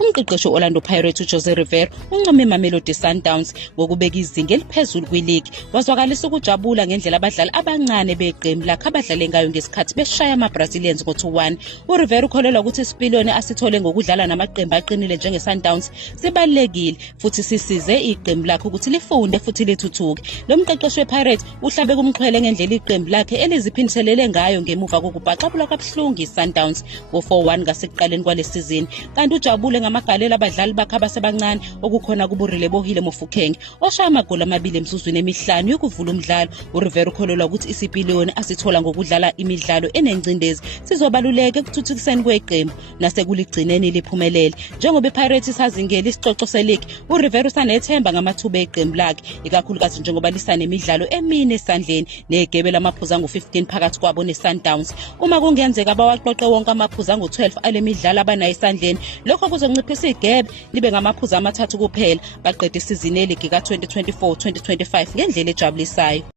umqeqeshi Orlando Pirates Jose Rivera uncome Mamelodi Sundowns ngokubeka izinga eliphezulu kwi-league. Wazwakalisa ukujabula ngendlela abadlali abancane beqembu lakhe abadlale ngayo ngesikhathi beshaya ama-Brazilians ngo-2-1. uRivera ukholelwa ukuthi isipiliyoni asithole ngokudlala namaqembu aqinile njenge-Sundowns sibalulekile futhi sisize iqembu lakhe ukuthi lifunde futhi lithuthuke. Lo mqeqeshi we-Pirates uhlabe kumxhwele ngendlela iqembu lakhe eliziphindisele ngayo ngemuva kokubhaqabula kabuhlungu i-Sundowns ngo-4-1 ngasekuqaleni kwalesizini, kanti ujabule ngamagalelo abadlali bakhe abasebancane okukhona kuburile Bohile Mofokeng oshaya amagoli amabili emsuzweni emihlanu yokuvula umdlalo. uRivera ukholelwa ukuthi isipiliyoni asithola ngokudlala imidlalo enengcindezi sizobaluleka ekuthuthukiseni kweqembu nasekuligcineni liphumelele. Njengoba iPirates isazingela isicoco se-league, uRivera usanethemba ngamathuba eqembu lakhe, ikakhulukazi njengoba lisanemidlalo emine esandleni negebe lamaphuzu angu-15 phakathi kwabo ne-Sundowns. Uma kungenzeka bawaqoqe wonke amaphuzu angu-12 ale midlalo abanayo esandleni, lokho kuzonciphisa igebe libe ngamaphuzu amathathu kuphela baqede isizini yeligi ka-2024-2025 ngendlela ejabulisayo.